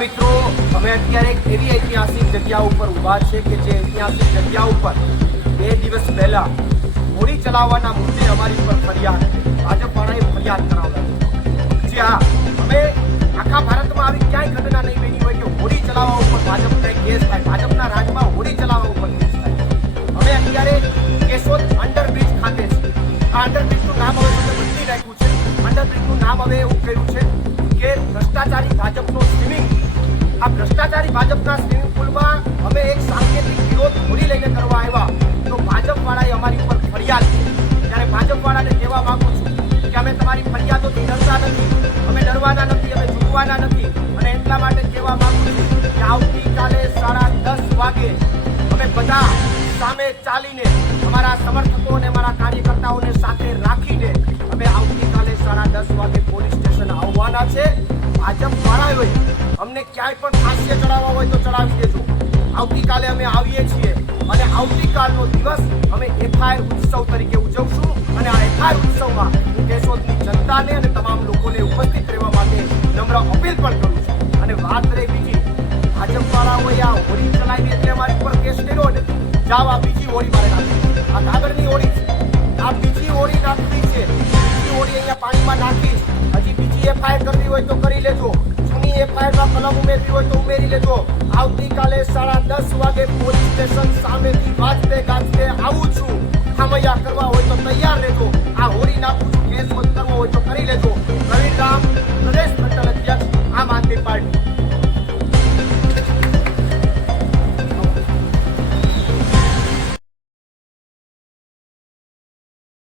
મિત્રો, અમે અત્યારે એક એવી ઐતિહાસિક જગ્યા ઉપર ઊભા છે કે જે ઐતિહાસિક જગ્યા ઉપર બે દિવસ પહેલા હોળી ચલાવવાના મુદ્દે અમારી ઉપર ફરિયાદ ભાજપ વાળાએ ફરિયાદ કરાવડાવી જી હા અમે આખા ભારતમાં આવી ક્યાંય ઘટના નહીં બની હોય કે હોળી ચલાવવા ઉપર ભાજપને કેસ થાય, ભાજપના રાજમાં હોળી ચલાવવા ઉપર કેસ થાય. અમે અત્યારે કેશોદ અંડરબ્રિજ ખાતે છે. આ અંડરબ્રિજનું નામ હવે બદલી નાખ્યું છે. અંડરબ્રિજનું નામ હવે એવું કર્યું છે કે ભ્રષ્ટાચારી ભ્રષ્ટાચારી ભાજપના સ્વિમિંગ પુલમાં અમે એક સાંકેતિક વિરોધ પૂરી લઈને કરવા આવ્યા. તો ભાજપ વાળાએ અમારી ઉપર ફરિયાદ છે ત્યારે ભાજપ વાળાને કહેવા માંગુ છું કે અમે તમારી ફરિયાદોથી ડરતા નથી. અમે ડરવાના નથી, અમે ઝૂકવાના નથી. અને એટલા માટે કહેવા માંગુ છું કે આવતીકાલે સાડા દસ વાગે અમે બધા સામે ચાલીને અમારા સમર્થકો અને અમારા કાર્યકર્તાઓને સાથે રાખીને અમે આવતીકાલે સાડા દસ વાગે પોલીસ સ્ટેશન આવવાના છે. ભાજપ વાળા હોય અમને ક્યાંય પણ ફાંસીએ ચડાવવા હોય તો ચડાવી દેજો. આવતીકાલે અમે આવીએ છીએ અને આવતીકાલનો દિવસ અમે એફઆઈઆર ઉત્સવ તરીકે ઉજવશું અને આ એફઆઈઆર ઉત્સવમાં હું કેશોદની જનતાને અને તમામ લોકોને ઉપસ્થિત રહેવા માટે નમ્ર અપીલ પણ કરું છું. અને વાત રહી બીજી હોય આ હોળી ચલાવી એટલે અમારી ઉપર કેસ કર્યો ને જાઓ આ બીજી હોળી મારે નાખી. આ કાગળની હોળી આ બીજી હોળી નાખવી છે. બીજી હોળી અહીંયા પાણીમાં નાખી. હજી બીજી એફઆઈઆર કરવી હોય તો કરી લેજો. જૂની એફઆઈઆરમાં કલમ ઉમેરવી હોય તો ઉમેરી લેજો. આવતીકાલે સાડા દસ વાગે પોલીસ સ્ટેશન સામેથી વાજતે ગાજતે આવું છું. ખામૈયા કરવા હોય તો તૈયાર રહેજો. આ હોળી નાખું છું. કેસ બંધ કરવો હોય તો કરી લેજો.